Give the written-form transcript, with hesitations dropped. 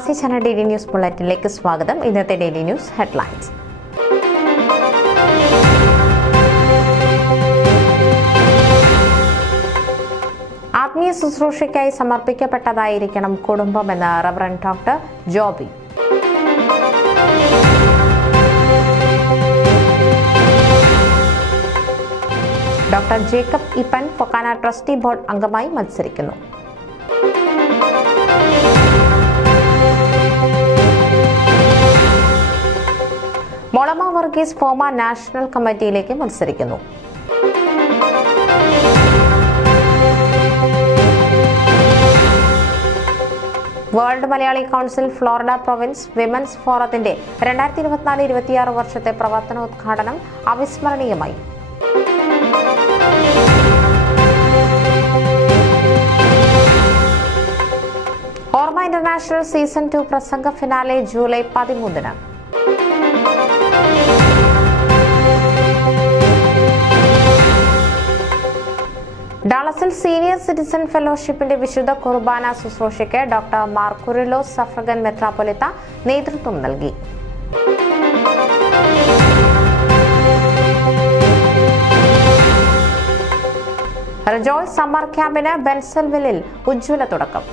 പ്രവാസി channel daily news ബുള്ളറ്റിനിലേക്ക് സ്വാഗതം. ഇന്നത്തെ ഡെയിലി ന്യൂസ് ഹെഡ്ലൈൻസ്. ആത്മീയ ശുശ്രൂഷയ്ക്കായി സമർപ്പിക്കപ്പെട്ടതായിരിക്കണം കുടുംബമെന്ന് reverend doctor Joby. Doctor Jacob Eapen FOKANA trustee board അംഗമായി മത്സരിക്കുന്നു. മൊളമ വർഗീസ് ഫോമ നാഷണൽ കമ്മിറ്റിയിലേക്ക് മത്സരിക്കുന്നു. World Malayalee council Florida province women's ഫോറത്തിന്റെ 2024-26 വർഷത്തെ പ്രവർത്തനോദ്ഘാടനം അവിസ്മരണീയമായി. ഓർമ്മ ഇന്റർനാഷണൽ സീസൺ 2 പ്രസംഗ ഫിനാലെ ജൂലൈ 13. ഡാളസിൽ സീനിയർ സിറ്റിസൺ ഫെലോഷിപ്പിന്റെ വിശുദ്ധ കുർബാന ശുശ്രൂഷയ്ക്ക് ഡോക്ടർ മാർ കുറിലോസ് സഫ്രഗൻ മെത്രാപ്പൊലീത്ത നേതൃത്വം നൽകി. റിജോയ്സ് സമ്മർ ക്യാമ്പിന് ബെൻസൽവില്ലിൽ ഉജ്ജ്വല തുടക്കം.